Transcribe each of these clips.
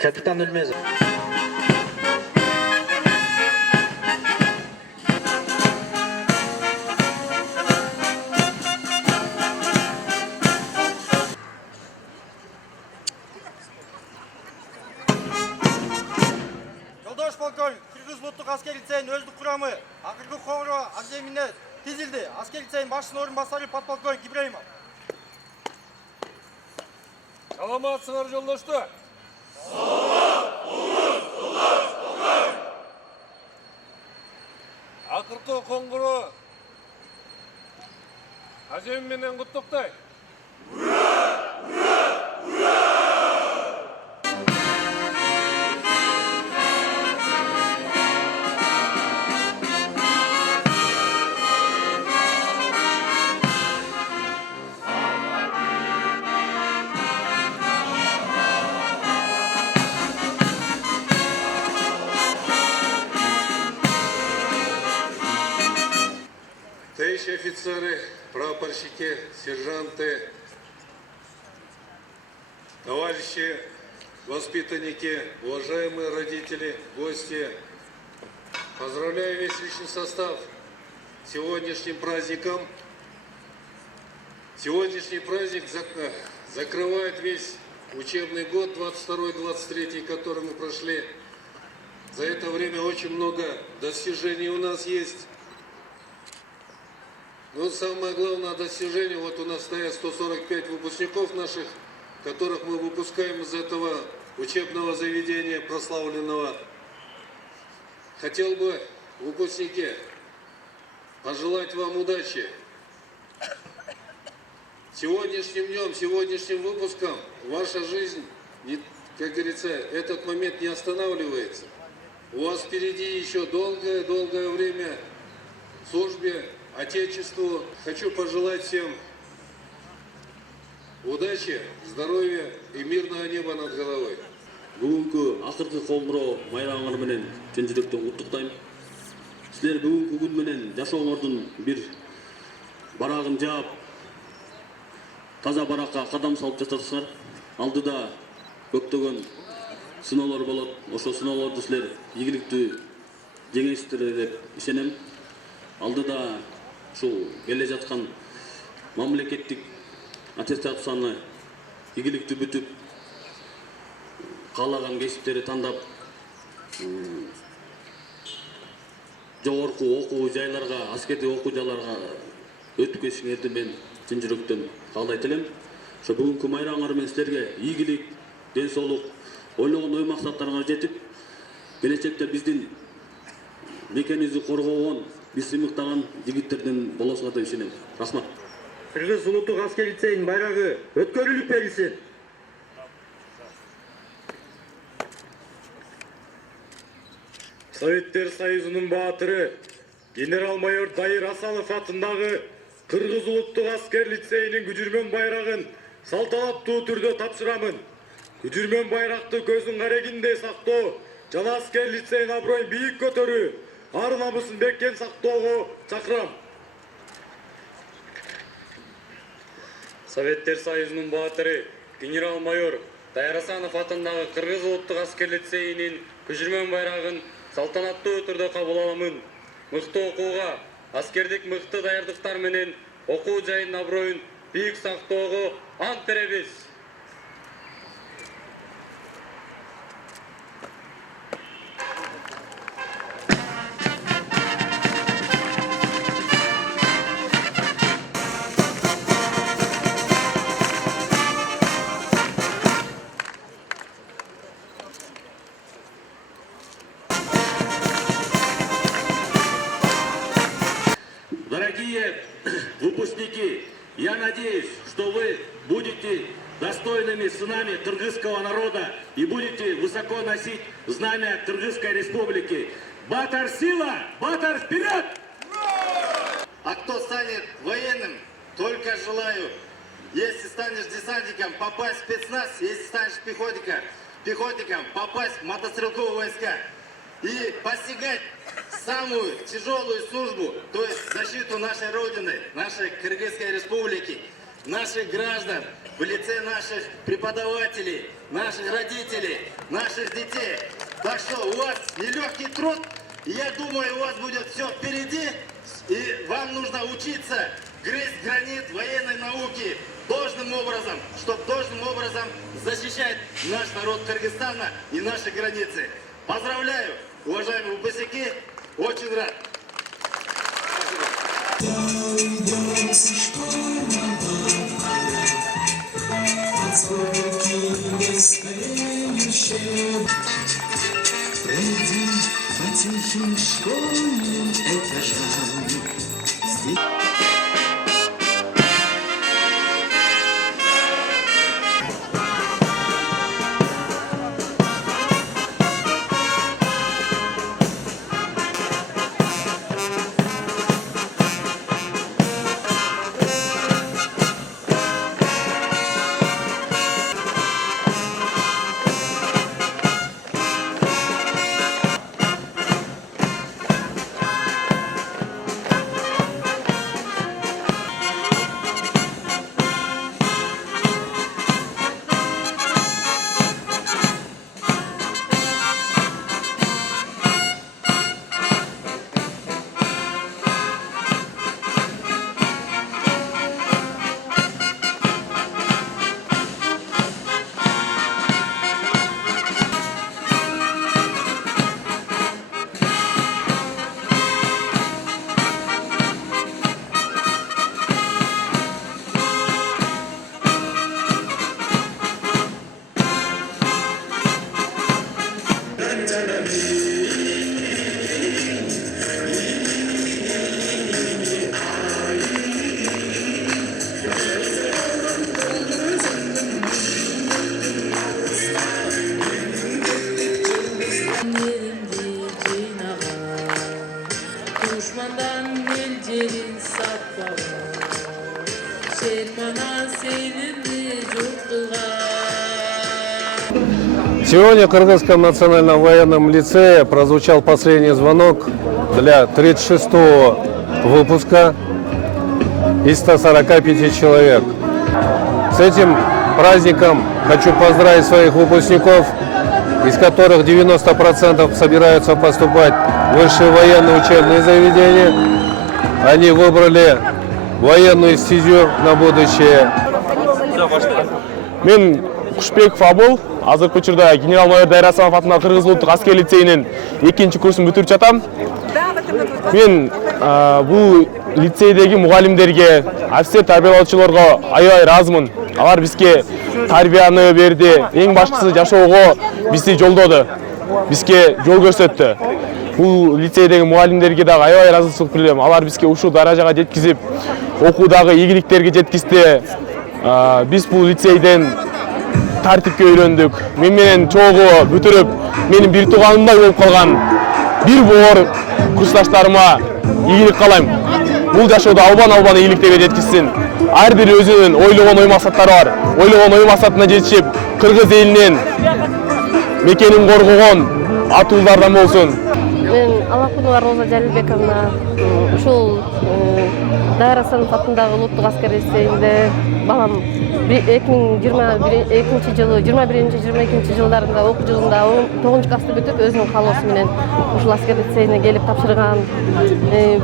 Капитан Өлмезов. Жолдош полковник, Кыргыз улуттук аскер лицейинин өздүк курамы акыркы коңгуроо акземине тизилди. Аскер лицейинин башчынын орун басары подполковник Ибраимов. Саламатсыңар жолдоштор. Акыркы коңгуроо азем менен куттуктайт. Товарищи офицеры, прапорщики, сержанты, товарищи воспитанники, уважаемые родители, гости, поздравляю весь личный состав с сегодняшним праздником. Сегодняшний праздник закрывает весь учебный год 22-23, который мы прошли. За это время очень много достижений у нас есть. Но самое главное достижение, вот у нас стоят 145 выпускников наших, которых мы выпускаем из этого учебного заведения прославленного. Хотел бы, выпускники, пожелать вам удачи. Сегодняшним днем, сегодняшним выпуском ваша жизнь, как говорится, этот момент не останавливается. У вас впереди еще долгое время в службе Отечеству. Хочу пожелать всем удачи, здоровья и мирного неба над головой. Бүгүнкү акыркы коңгуроо майраңар менен чын жүрөктөн куттуктайм. Силер бүгүнкү күн менен жашооңордун бир барагын жаап, таза баракка кадам салып жатасыңар. Алдыда көптөгөн сыноолор болот. Ошо сыноолорду силер ийгиликтүү жеңесиздер деп ишенем. Алдыда ушул келе жаткан мамлекеттик аттестацияны ийгиликтүү бүтүп, каалаган кесиптерди тандап, жогорку окуу жайларга, аскердик окуу жайларга өтүп кетишиңерди мен чын жүрөктөн каалайт элем. Ошо бүгүнкү майраңар менен силерге ийгилик, ден соолук, ойлогон ой максаттарыңар жетип, келечекте биздин мекенибизди коргогон, биз сыймыктаган жигиттерден болосуңар деп ишенем. Рахмат. Кыргыз улуттук аскер лицейинин байрагы өткөрүлүп берилсин. Советтер Союзунун баатыры генерал-майор Дайыр Асанов атындагы Кыргыз улуттук аскер лицейинин күжүрмөн байрагын салтанаттуу түрдө тапшырамын. Күжүрмөн байракты көздүн карегинде сактоо жана аскер лицейинин аброюн бийик көтөрүү, ар намысын бекем сактоого чакырам. Советтер Союзунун баатыры генерал-майор Дайыр Асанов атындагы Кыргыз улуттук аскер лицейинин күжүрмөн байрагын салтанаттуу түрдө кабыл аламын. Мыкты окууга, аскердик мыкты даярдыктар менен окуу жайынын аброюн бийик сактоого ант беребиз. Дорогие выпускники, я надеюсь, что вы будете достойными сынами кыргызского народа и будете высоко носить знамя Кыргызской республики. Батар сила, батар вперед! А кто станет военным, только желаю. Если станешь десантником, попасть в спецназ, если станешь пехотником, попасть в мотострелковые войска. И постигать самую тяжелую службу, то есть защиту нашей Родины, нашей Кыргызской Республики. наших граждан, в лице наших преподавателей, наших родителей, наших детей. Так что у вас нелегкий труд, и я думаю, у вас будет все впереди, и вам нужно учиться грызть гранит военной науки должным образом, чтобы должным образом защищать наш народ Кыргызстана и наши границы. Поздравляю, уважаемые выпускники, очень рад. Пройди по тихим школьным этажам. Düşmandan elcerin saklanan, Şermana seninle cuktulan. Сегодня в Кыргызском национальном военном лицее прозвучал последний звонок для 36-го выпуска из 145 человек. С этим праздником хочу поздравить своих выпускников, из которых 90% собираются поступать в высшие военные учебные заведения. Они выбрали военную стезю на будущее. Мен Кушбеков Абыл, азыркы учурда генерал-майор Дайыр Асанов атындагы Кыргыз улуттук аскер лицейинин 2-курсун бүтүрүп жатам. Мен бул лицейдеги мугалимдерге, офицер тарбиялоочулорго аябай ыраазымын. Алар бизге тарбияны берди, эң башкысы жашоого бизди жолдоду, бизге жол көрсөттү. Бул лицейдеги мугалимдерге дагы аябай ыраазычылык билдирем. Алар бизге ушул даражага жеткизип, окуудагы ийгиликтерге жеткизди. Биз бул лицейден тартипке өйрөндүк. Мен менен чогуу бүтүрүп, менин бир тууганымдай болуп калган бир боор курсташтарыма ийгилик каалайм. Бул жашоодо албан ийгиликтерге жеткизсин. Ар бири өзүнүн ойлогон ой максаттары бар. Ойлогон ой максатына жетишип, кыргыз элинин мекенин коргогон атуулардан болсун. Мен Алакунова Роза Жалилбековна ушул Дайыр Асанов атындагы улуттук аскер лицейинде балам 2021 жылы 21-22 жылдарында окуу жылында 9 классты бүтүп өзүнүн каалоосу менен ушул аскер лицейине келип тапшырган.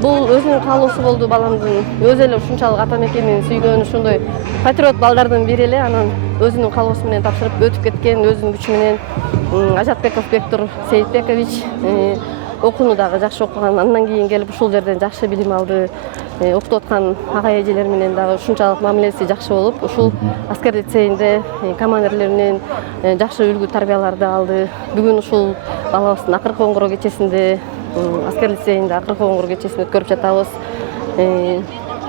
Бул өзүнүн каалоосу болду баламдын. Өзү эле ушунчалык ата мекенин сүйгөн, ушундай патриот балдардын бири эле, анан өзүнүн каалоосу менен тапшырып өтүп кеткен, өзүнүн күчү менен. Ажатбеков Бектур Сейитбекович окууну дагы жакшы окуган, андан кийин келип ушул жерден жакшы билим алды. Окутуп аткан ага эжелер менен дагы ушунчалык мамилеси жакшы болуп, ушул аскер лицейинде командирлеринен жакшы үлгү тарбияларды алды. Бүгүн ушул балабыздын акыркы коңгуроо кечесинде аскер лицейинде акыркы коңгуроо кечесин өткөрүп жатабыз.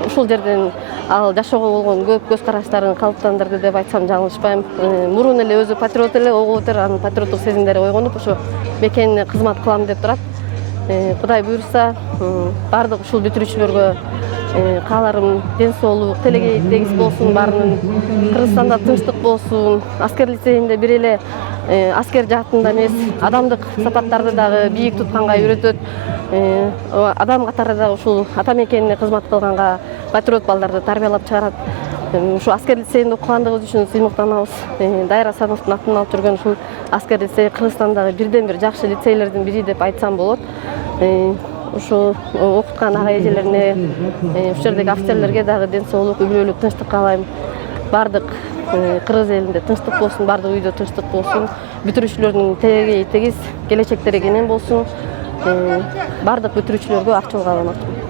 Ушул жерден ал жашоого болгон көп көз караштарын калыптандырды деп айтсам жаңылышпайм. Мурун эле өзү патриот эле, ого өтөр анын патриоттук сезимдери ойгонуп, ошо мекенине кызмат кылам деп турат. Кудай буйрса, бардык ушул бүтүрүүчүлөргө кааларым ден соолук, телегей тегиз болсун баарынын. Кыргызстанда тынчтык болсун. Аскер лицейинде бир эле аскер жаатында эмес, адамдык сапаттарды дагы бийик тутканга үйрөтөт. Адам катары дагы ушул ата мекенине кызмат кылганга патриот балдарды тарбиялап чыгарат. Ушу аскер лицейинде окугандыгыбыз үчүн сыймыктанабыз. Дайыр Асановдун атын алып жүргөн ушул аскер лицейи Кыргызстандагы бирден бир жакшы лицейлердин бири деп айтсам болот. Ушу окуткан ага эжелерине, ушул жердеги офицерлерге дагы ден соолук, үй бүлөлүк тынчтык каалайм. Бардык Кыргыз элинде тынчтык болсун, бардык үйдө тынчтык болсун. Бүтүрүүчүлөрдүн тегеги тегиз, келечектери кенен болсун. Бардык бүтүрүүчүлөргө ак жол кааланат.